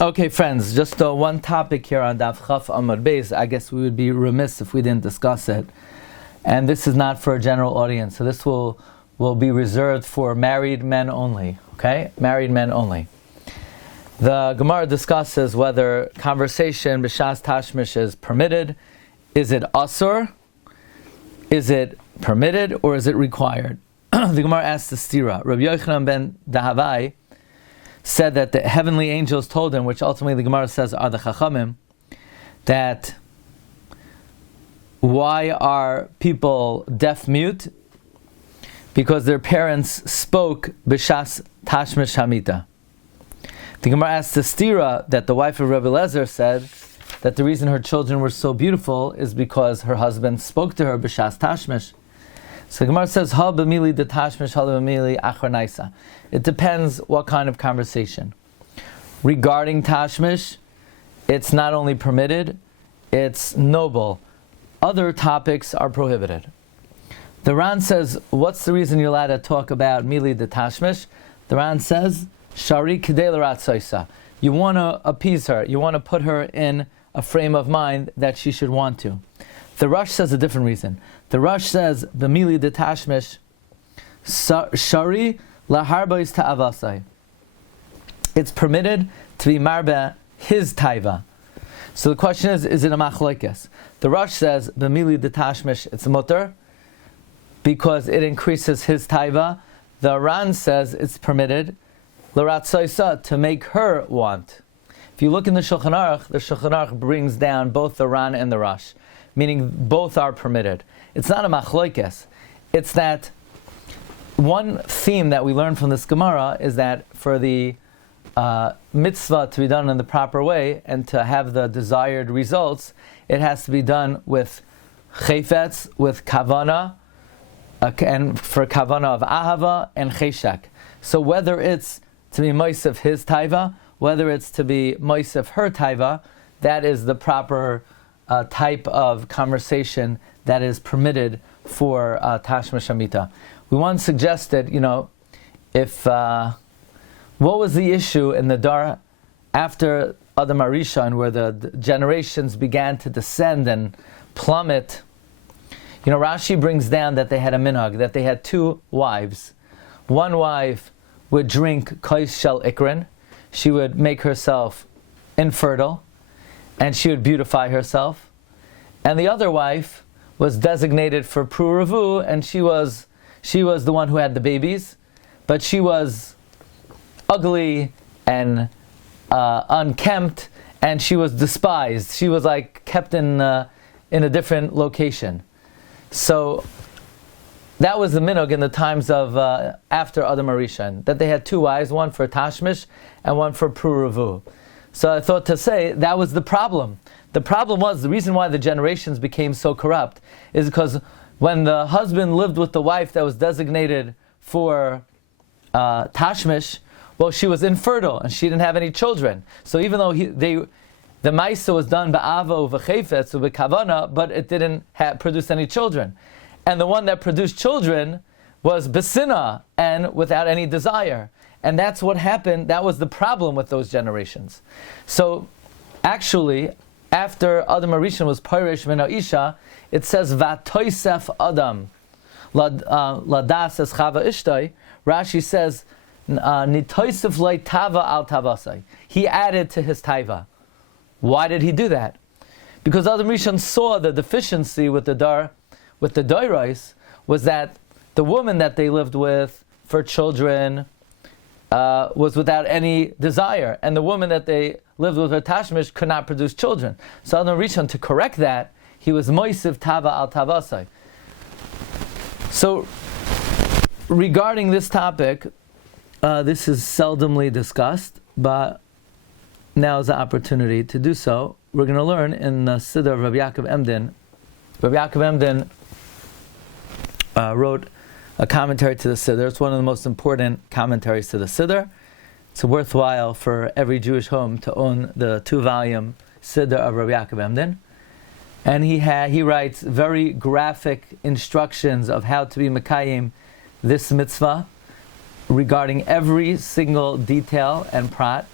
Okay, friends, just one topic here on Daf Chaf Amud Beis. I guess we would be remiss if we didn't discuss it. And this is not for a general audience, so this will be reserved for married men only. Okay? Married men only. The Gemara discusses whether conversation b'shas tashmish is permitted. Is it asur? Is it permitted, or is it required? The Gemara asks the stira. Rabbi Yochanan ben Dahavai said that the heavenly angels told him, which ultimately the Gemara says are the Chachamim, that why are people deaf-mute? Because their parents spoke b'shas tashmish hamita. The Gemara asks the stira that the wife of Rabbi Lezer said that the reason her children were so beautiful is because her husband spoke to her b'shas tashmish. So the Gemara says, "Ha b'mili de tashmish, ha b'mili achar naisa." It depends what kind of conversation. Regarding tashmish, it's not only permitted, it's noble. Other topics are prohibited. The Ran says, what's the reason you're allowed to talk about mili de tashmish? The Ran says, "Shari k'dei l'ratzoisa." You want to appease her. You want to put her in a frame of mind that she should want to. The Rush says a different reason. The Rush says, "B'mili de tashmish, shari laharbais ta'avasai." It's permitted to be marba his taiva. So the question is it a machlokes? The Rush says, "B'mili de tashmish," it's a mutter because it increases his taiva. The Ran says it's permitted l'ratzoisa, to make her want. If you look in the Shulchan Aruch brings down both the Ran and the Rush, meaning both are permitted. It's not a machlokes. It's that one theme that we learn from this Gemara is that for the mitzvah to be done in the proper way and to have the desired results, it has to be done with chayfetz, with kavana, and for kavana of ahava and cheshek. So whether it's to be moisef his taiva, whether it's to be moisef her taiva, that is the proper type of conversation that is permitted for tashmish hamita. We once suggested, if what was the issue in the Dar after Adam Arishan, where the generations began to descend and plummet. Rashi brings down that they had a minhag, that they had two wives. One wife would drink kais shel ikrin, she would make herself infertile, and she would beautify herself. And the other wife was designated for pruravu, and she was the one who had the babies, but she was ugly and unkempt, and she was despised. She was kept in a different location. So that was the minhag in the times of after Adam Arishan, that they had two wives, one for tashmish and one for pruravu. So I thought to say that was the problem. The problem was, the reason why the generations became so corrupt is because when the husband lived with the wife that was designated for tashmish, well, she was infertile and she didn't have any children. So even though the ma'isa was done ba'ava u'v'chefetz u'v'kavana, but it didn't produce any children. And the one that produced children was besina and without any desire. And that's what happened. That was the problem with those generations. So actually, after Adam Arishan was purish min ha'isha, it says vatoisef Adam ladas es chava ishtai. Rashi says nitoisef loy tava al tavasai. He added to his taiva. Why did he do that? Because Adam Arishan saw the deficiency with the doiros was that the woman that they lived with for children was without any desire, and the woman that they lived with her tashmish could not produce children. So Adam Arishan, to correct that, he was moisiv tava al tavasai. So regarding this topic, this is seldomly discussed, but now is the opportunity to do so. We're going to learn in the Siddur of Rabbi Yaakov Emden. Rabbi Yaakov Emden wrote a commentary to the Siddur. It's one of the most important commentaries to the Siddur. It's worthwhile for every Jewish home to own the 2-volume Siddur of Rabbi Yaakov Emden. And he writes very graphic instructions of how to be mekayim this mitzvah regarding every single detail and prat.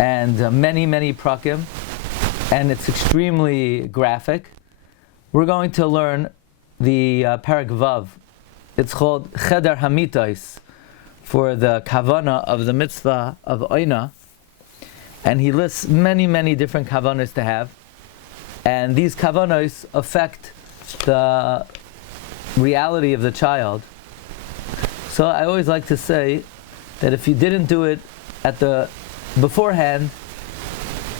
and many, many prakim, and it's extremely graphic. We're going to learn the Parak Vav. It's called Cheder Hamitais, for the kavana of the mitzvah of Oina. And he lists many, many different kavanos to have. And these kavanos affect the reality of the child. So I always like to say that if you didn't do it at the beforehand,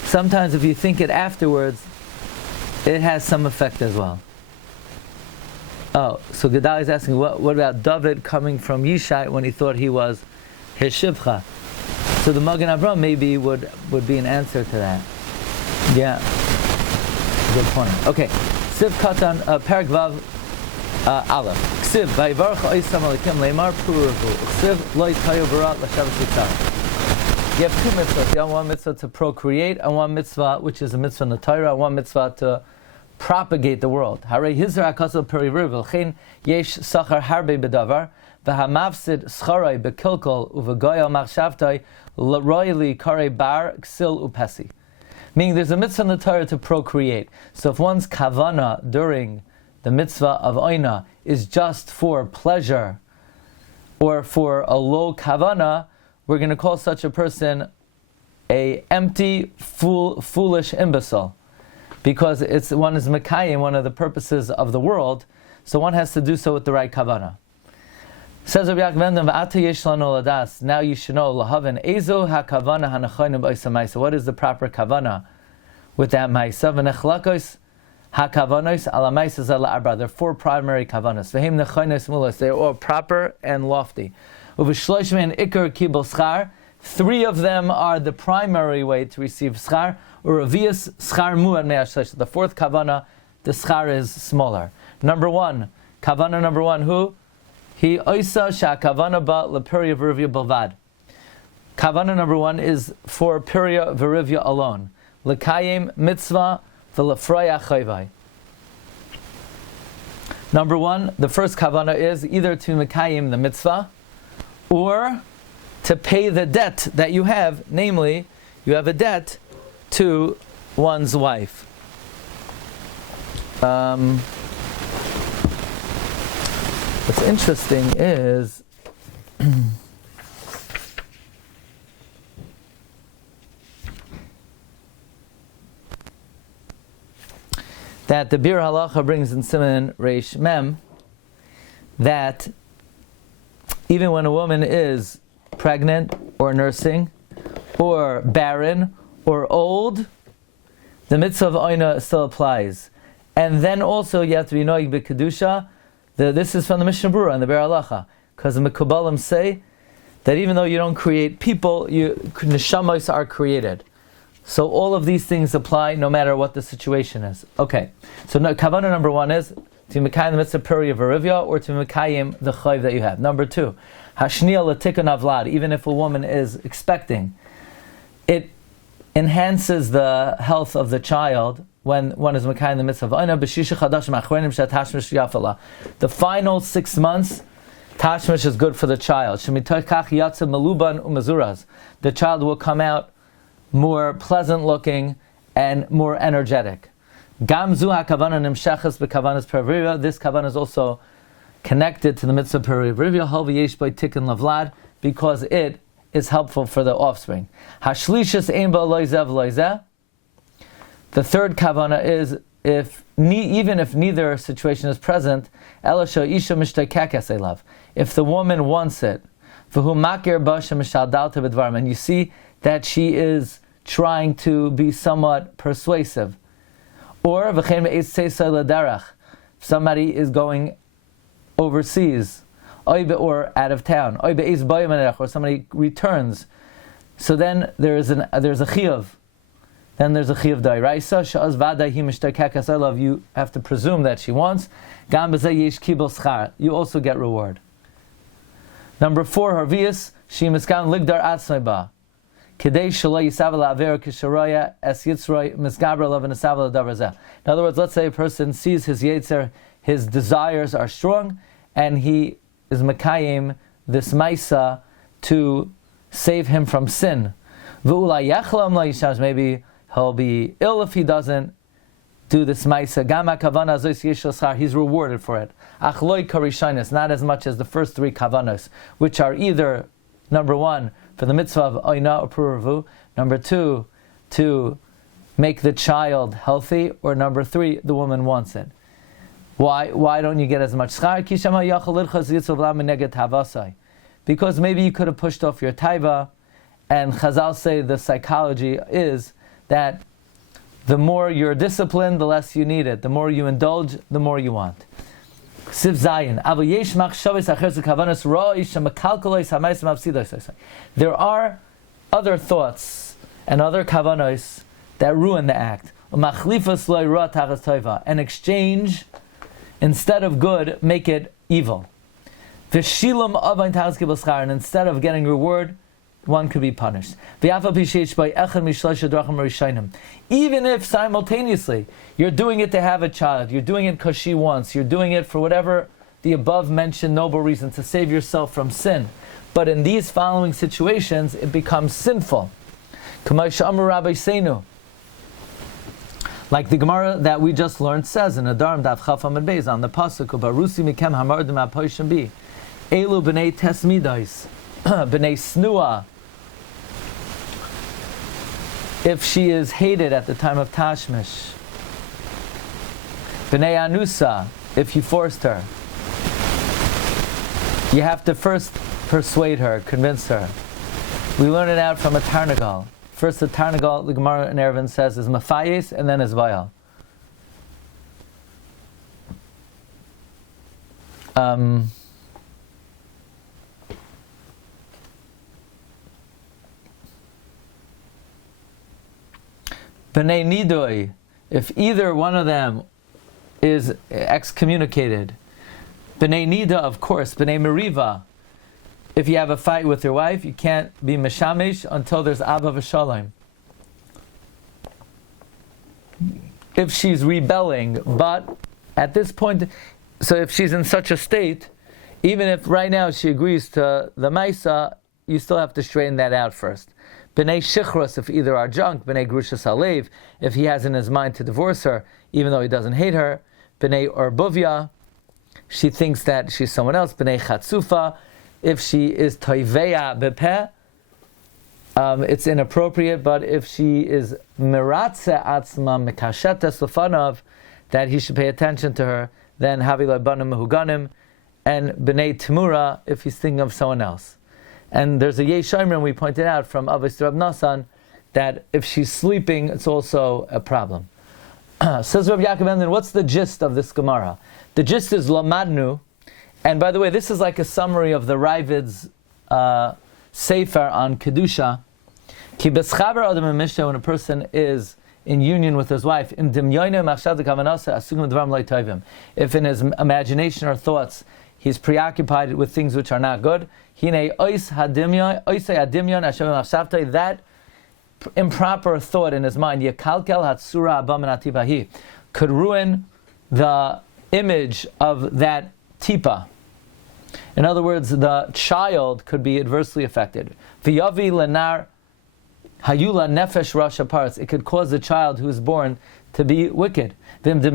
sometimes if you think it afterwards, it has some effect as well. Oh, so Gedali is asking, what about David coming from Yishai when he thought he was his Shivcha? So the Magen Avraham maybe would be an answer to that. Yeah, good point. Okay, Siv Katan, Parak Vav Aleph. Ksiv, Vayivarach Oisam Alikim Leimar Puruvu. Ksiv, Loi Tayo Barat Lashavas Yitzhak. You have two mitzvahs. You have one mitzvah to procreate, and one mitzvah, which is a mitzvah in the Torah, and one mitzvah to propagate the world. Harei Hizra Akasel Perivirv, V'chein Yesh Sachar Harbe Bedavar, V'hamavsid Scharai Bekilkol, Uvegoyal Machshavtai, Royally Kare Bar, Ksil Upesi. Meaning there's a mitzvah in the Torah to procreate. So if one's kavana during the mitzvah of Oina is just for pleasure, or for a low kavana, we're going to call such a person a empty, foolish imbecile. Because one is Mekayim, one of the purposes of the world, so one has to do so with the right kavana. Says Rabbi Yaakov Emden, V'ata yesh lanu ladas. Now you should know lahaven ezo hakavana hanachonim b'oisa ma'isa. What is the proper kavana with that ma'isa? V'nechlakos hakavanos ala ma'isa zala arba. There are four primary kavanas. V'hem nechonos mulos. They are all proper and lofty. Uv'shlosh me'en ikar kibul schar. Three of them are the primary way to receive schar. Uravias schar mu'ad me'ashlesh. The fourth kavana, the schar is smaller. Kavana number one, who? He oisa sha'kavana ba leperia v'rivya balvad. Kavana number one is for peria v'rivya alone. Lekayim mitzvah v'lefroya chayvai. Number one, the first kavana is either to mekayim the mitzvah, or to pay the debt that you have, namely, you have a debt to one's wife. What's interesting is that the Bir Halacha brings in Siman Reish Mem that even when a woman is pregnant or nursing or barren or old, the mitzvah of Oina still applies. And then also you have to be noig b'kedusha. This is from the Mishnah Berurah and the Be'er Halacha, because the Mekubalim say that even though you don't create people, neshamos are created. So all of these things apply no matter what the situation is. Okay, so kavana number one is to mekayim the mitzvah peri v'rivya, or to mekayim the chayv that you have. Number two, hashniya l'tikun avlad. Even if a woman is expecting, it enhances the health of the child when one is mekayim the mitzvah. The final 6 months, tashmish is good for the child. The child will come out more pleasant looking and more energetic. This kavanah is also connected to the mitzvah perivivya, because it is helpful for the offspring. The third kavana is even if neither situation is present, if the woman wants it, and you see that she is trying to be somewhat persuasive, or somebody is going overseas, or out of town, or somebody returns, so then there's a chiyuv. Then there's a chiyuv d'oraisa. Sha'az v'aday hi mishtakek love. You have to presume that she wants. Gam b'zeh yesh kibul schar. You also get reward. Number four, harvius she miskam ligdar atzmei ba. Kedei shaloi yisav la'aver kisharoya es yitzroi misgabra lav v'nesav l'davar zeh. In other words, let's say a person sees his yetzer, his desires are strong, and he is mekayim this maisa to save him from sin. Maybe he'll be ill if he doesn't do this ma'isa. He's rewarded for it. Not as much as the first three kavanos, which are either, number one, for the mitzvah of oina or puravu, number two, to make the child healthy, or number three, the woman wants it. Why don't you get as much schar? Because maybe you could have pushed off your taiva, and Chazal say the psychology is that the more you're disciplined, the less you need it. The more you indulge, the more you want. Siv Zayin. There are other thoughts and other kavanos that ruin the act. And exchange, instead of good, make it evil. And instead of getting reward, one could be punished. Even if simultaneously you're doing it to have a child, you're doing it because she wants, you're doing it for whatever the above mentioned noble reason, to save yourself from sin. But in these following situations, it becomes sinful. Like the Gemara that we just learned says in Nedarim Daf Chaf Amud Beis on the pasuk Barusi Mikem Hamardim HaPoishim Bi Elu B'nei Tesmidais B'nei Snua. If she is hated at the time of Tashmish, B'nei Anusa, if you forced her, you have to first persuade her, convince her. We learn it out from a Tarnagal. First, the Tarnagal, the Gemara in Erevin says, is Mafayes and then is Vayal. B'nei Nidoi, if either one of them is excommunicated. B'nei Nida, of course. B'nei Meriva, if you have a fight with your wife, you can't be Meshamesh until there's Abba V'Shalom. If she's rebelling, but at this point, so if she's in such a state, even if right now she agrees to the Maisa, you still have to straighten that out first. B'nei Shichros, if either are junk. B'nei Grushas Halev, if he has in his mind to divorce her, even though he doesn't hate her. B'nei Orbuvia, she thinks that she's someone else. B'nei Chatzufa, if she is toiveya bepeh, it's inappropriate, but if she is miratze atzma mikashetes lefanav, that he should pay attention to her, then havi lebanim mehuganim, and b'nei Timura, if he's thinking of someone else. And there's a Yeshayim we pointed out from Avos Rab Nasan, that if she's sleeping, it's also a problem. Says Rabbi Yaakov Emden, what's the gist of this Gemara? The gist is Lamadnu, and by the way, this is like a summary of the Ravid's Sefer on Kedusha. Ki beschaber adam MMH, when a person is in union with his wife, if in his imagination or thoughts he's preoccupied with things which are not good, that improper thought in his mind could ruin the image of that tipa. In other words, the child could be adversely affected. V'yavi lenar hayula nefesh rasha parts. It could cause the child who is born to be wicked. But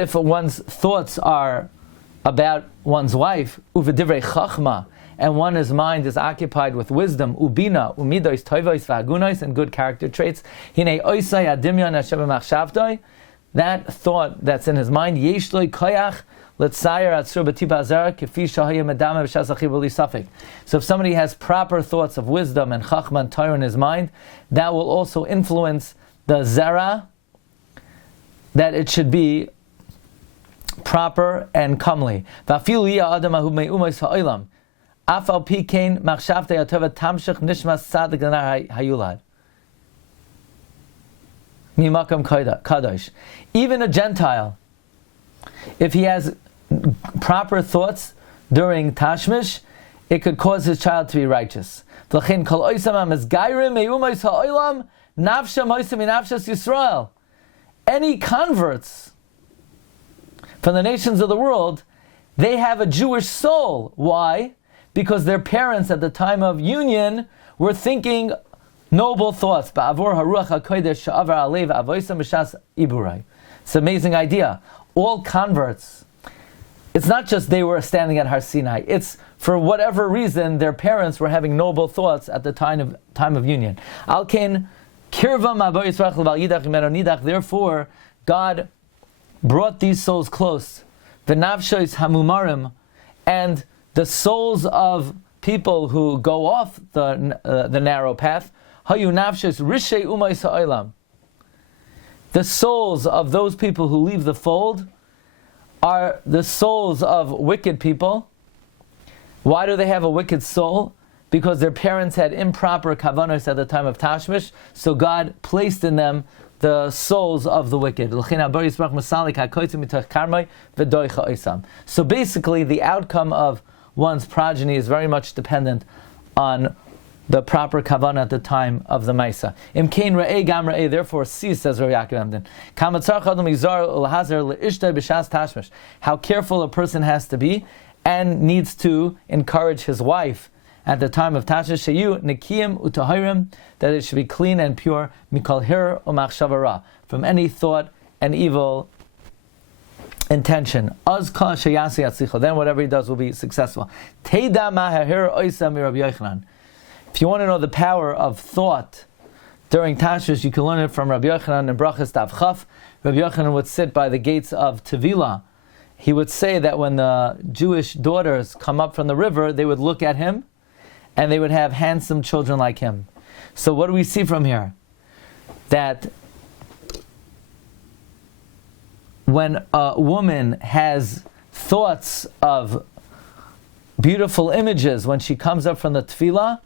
if one's thoughts are about one's wife, uvedivrei chachma, and one's mind is occupied with wisdom, ubina, umidos, toivos, vagunos, and good character traits, hine oisai adimyon hashem machshavdoi, that thought that's in his mind, yeshloi koyach letzayer atzur b'tipa zara kefi shahaya medame b'shasachir b'li safek. So if somebody has proper thoughts of wisdom and chachma and Torah in his mind, that will also influence the zara, that it should be proper and comely. V'afilu ya adam ahu me'umos ha'olam. Afal pikein machshavtei atova tamshich nishmas tzadik lenar hayulad. Mimakam kadosh. Even a Gentile, if he has proper thoughts during Tashmish, it could cause his child to be righteous. Any converts from the nations of the world, they have a Jewish soul. Why? Because their parents at the time of union we're thinking noble thoughts. It's an amazing idea. All converts, it's not just they were standing at Har Sinai, it's for whatever reason their parents were having noble thoughts at the time of union. Therefore, God brought these souls close. And the souls of people who go off the narrow path, the souls of those people who leave the fold are the souls of wicked people. Why do they have a wicked soul? Because their parents had improper kavanos at the time of Tashmish, so God placed in them the souls of the wicked. So basically, the outcome of one's progeny is very much dependent on the proper kavanah at the time of the Maisa. Im kein re'eh gam re'eh, therefore see, says Rabbi Yaakov Emden. How careful a person has to be and needs to encourage his wife at the time of Tashmish, sheyu nekiyim utahirim, that it should be clean and pure, mikol hir umachshavara, from any thought and evil intention. Az kol sheyasi yatzlicho, then whatever he does will be successful. Teida mahahir oisa mi Rabbi Yochanan. If you want to know the power of thought during Tashmish, you can learn it from Rabbi Yochanan in Brachas Tav Chaf. Rabbi Yochanan would sit by the gates of Tevilah. He would say that when the Jewish daughters come up from the river, they would look at him and they would have handsome children like him. So what do we see from here? That when a woman has thoughts of beautiful images when she comes up from the tefillah,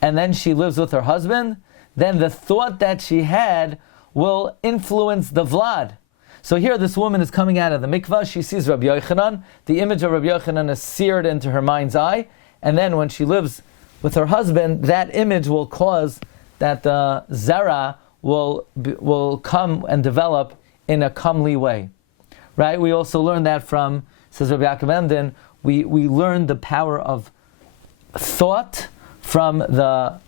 and then she lives with her husband, then the thought that she had will influence the vlad. So here this woman is coming out of the mikvah, she sees Rabbi Yochanan, the image of Rabbi Yochanan is seared into her mind's eye, and then when she lives with her husband, that image will cause that the zera will come and develop in a comely way. Right? We also learn that from, says Rabbi Yaakov Emden, we learn the power of thought from the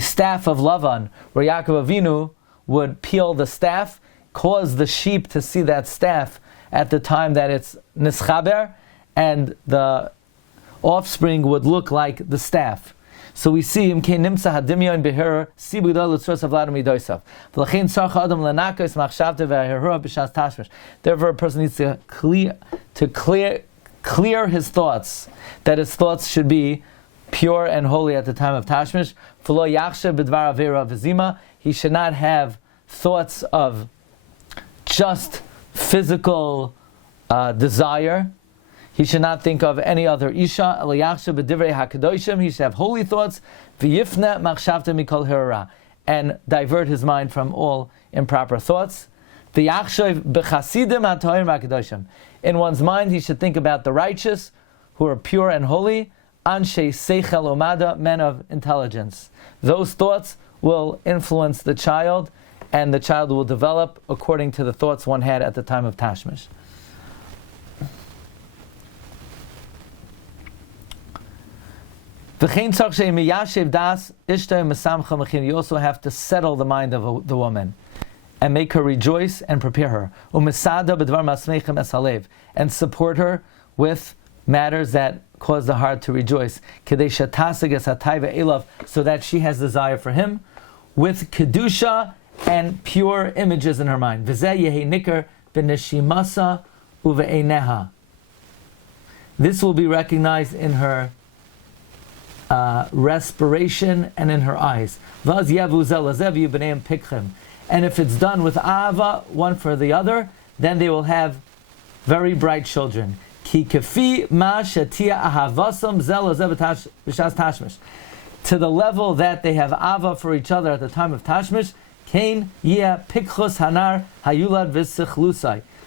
staff of Lavan, where Yaakov Avinu would peel the staff, cause the sheep to see that staff at the time that it's nischaber, and the offspring would look like the staff. So we see him nimsa hadimyon beher sibudal l'tzros avladam idosav. V'lachein tzarcha adam lenakos machshavte ve'herura b'shas tashmish. Therefore, a person needs to clear his thoughts, that his thoughts should be pure and holy at the time of Tashmish. V'lo yachshav b'dvar avera v'zima. He should not have thoughts of just physical desire. He should not think of any other isha. He should have holy thoughts. And divert his mind from all improper thoughts. In one's mind, he should think about the righteous, who are pure and holy. Anshe seichel umada, men of intelligence. Those thoughts will influence the child, and the child will develop according to the thoughts one had at the time of Tashmish. You also have to settle the mind of the woman and make her rejoice and prepare her. And support her with matters that cause the heart to rejoice. So that she has desire for him with kedusha and pure images in her mind. This will be recognized in her respiration and in her eyes. And if it's done with ahava, one for the other, then they will have very bright children. To the level that they have ahava for each other at the time of Tashmish,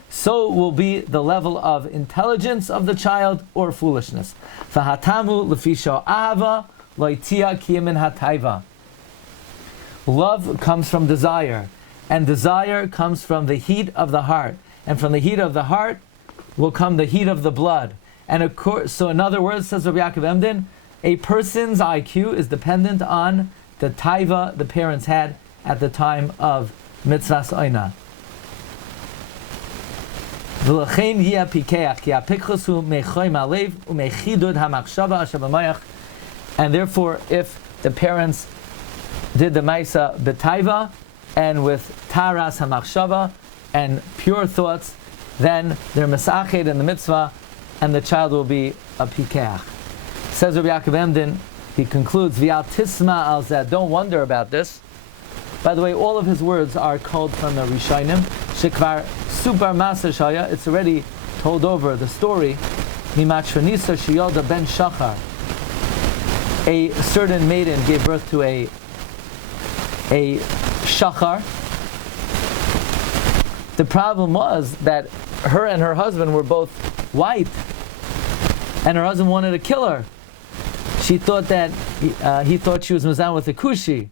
so will be the level of intelligence of the child or foolishness. Love comes from desire, and desire comes from the heat of the heart, and from the heat of the heart will come the heat of the blood. And of course, so in other words, says Rabbi Yaakov Emden, A person's IQ is dependent on the taiva the parents had at the time of mitzvahs oina. And therefore, if the parents did the maisa b'taiva and with taras hamachshava and pure thoughts, then they're mesached in the mitzvah, and the child will be a pikeach. Says Rabbi Yaakov Emden, he concludes, V'al tisma al zeh, don't wonder about this. By the way, all of his words are called from the Rishonim. Shekvar super masa shaya, it's already told over the story. Mimachronisa shiyolda ben shachar. A certain maiden gave birth to a shachar. The problem was that her and her husband were both white, and her husband wanted to kill her. She thought that he thought she was mazan with a kushi,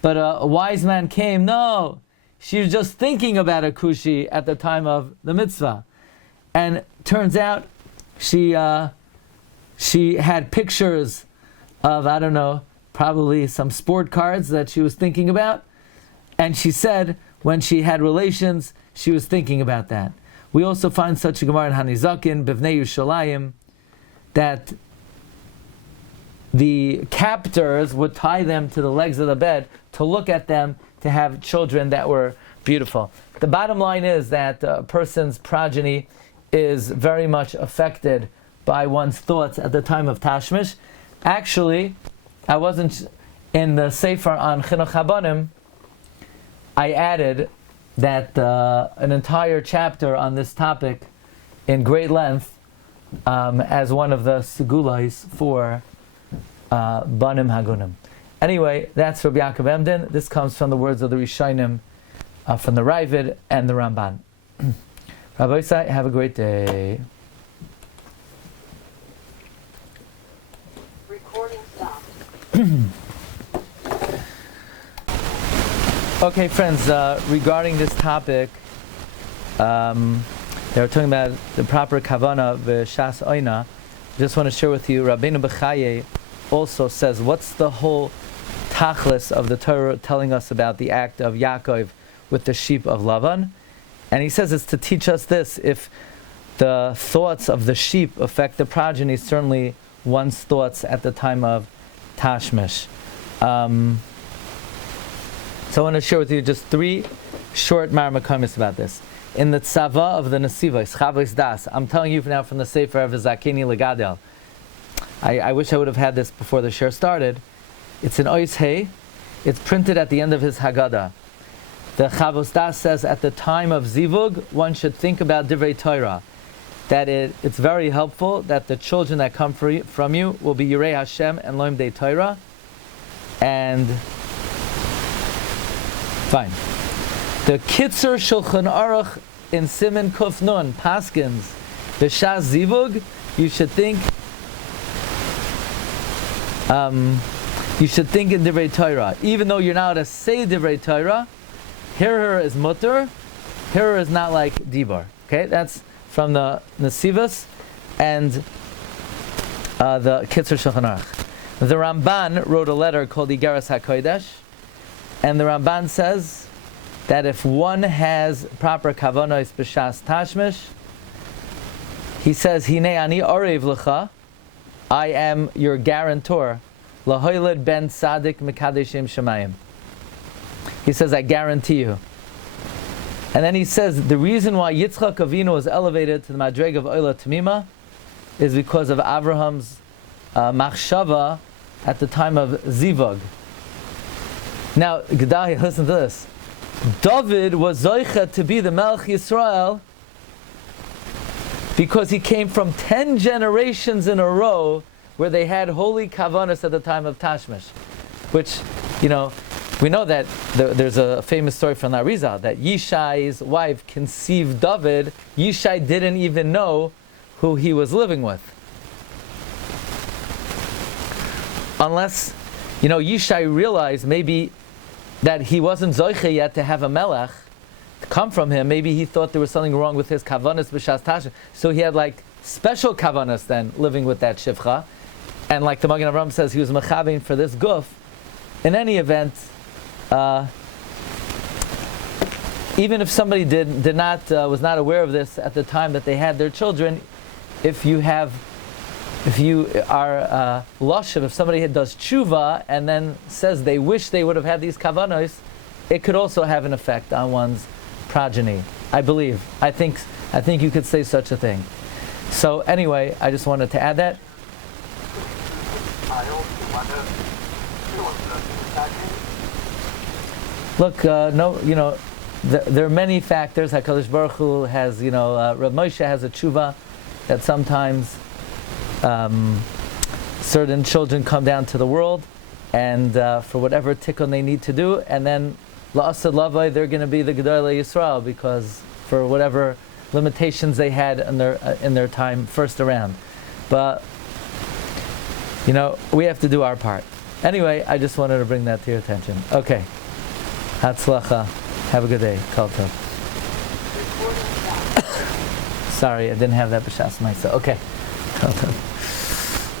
but a wise man came. No, she was just thinking about a kushi at the time of the mitzvah, and turns out she had pictures of, I don't know, probably some sport cards that she was thinking about, and she said when she had relations she was thinking about that. We also find such a Gemara in Hanizakin, Bivnei Yushalayim, that the captors would tie them to the legs of the bed to look at them, to have children that were beautiful. The bottom line is that a person's progeny is very much affected by one's thoughts at the time of Tashmish. Actually, I wasn't in the Sefer on Chinuch Habanim. I added that an entire chapter on this topic in great length as one of the segulais for Banim Hagunim. Anyway, that's Rabbi Yaakov Emden. This comes from the words of the Rishonim, from the Ravid and the Ramban. Rabbi Isai, have a great day. Recording stopped. Okay, friends, regarding this topic, they were talking about the proper kavana v'shas oina. Just want to share with you, Rabbeinu Bechaye also says, what's the whole tachlis of the Torah telling us about the act of Yaakov with the sheep of Lavan? And he says it's to teach us this: if the thoughts of the sheep affect the progeny, certainly one's thoughts at the time of Tashmish. So I want to share with you just 3 short marmakamis about this. In the tzava of the Nesivos, Chavos Das, I'm telling you now from the Sefer of Zakeni Legadel. I wish I would have had this before the share started. It's in Ois Hey. It's printed at the end of his Haggadah. The Chavos Das says at the time of Zivugg, one should think about Divrei Torah. That it's very helpful that the children that come from you will be Yirei Hashem and Loim Dei Torah. And fine. The Kitzur Shulchan Aruch in Siman Kuf Nun, Paskins, B'Shas Zivugg, you should think in Divrei Torah. Even though you're not allowed to say Divrei Torah, Hirer is mutter, Hirer is not like Dibar. Okay, that's from the Nesivos and the Kitzur Shulchan Aruch. The Ramban wrote a letter called Igeras HaKodesh, and the Ramban says that if one has proper kavanos b'shas tashmish, he says, Hinei ani orev lecha, I am your guarantor, lahoyled ben tzadik mekadeshim shemayim. He says, I guarantee you. And then he says, the reason why Yitzchak Avinu was elevated to the madreg of Oila Tamima is because of Abraham's machshava at the time of Zivugg. Now, Gedalia, listen to this. David was Zoicha to be the Melech Yisrael because he came from 10 generations in a row where they had holy Kavanos at the time of Tashmish. Which, we know that there's a famous story from the Arizal that Yishai's wife conceived David. Yishai didn't even know who he was living with. Unless, Yishai realized maybe that he wasn't Zoiche yet to have a Melech to come from him. Maybe he thought there was something wrong with his Kavanos b'shas Tashmish. So he had special Kavanos then living with that Shivcha. and like the Magen Avraham says, he was mechabein for this guf. In any event, even if somebody did not was not aware of this at the time that they had their children, if you are loshev, if somebody does tshuva and then says they wish they would have had these kavanos, it could also have an effect on one's progeny. I believe. I think you could say such a thing. So anyway, I just wanted to add that. Look, there are many factors. HaKadosh Baruch Hu has, Rav Moshe has a tshuva that sometimes certain children come down to the world, and for whatever tikkun they need to do, and then la'asad lavai, they're going to be the Gedolei Yisrael, because for whatever limitations they had in their time first around. But we have to do our part. Anyway, I just wanted to bring that to your attention. Okay. Hatzlacha. Have a good day. Kol tov. Sorry, I didn't have that b'shas ma'isa. Okay. Kol tov.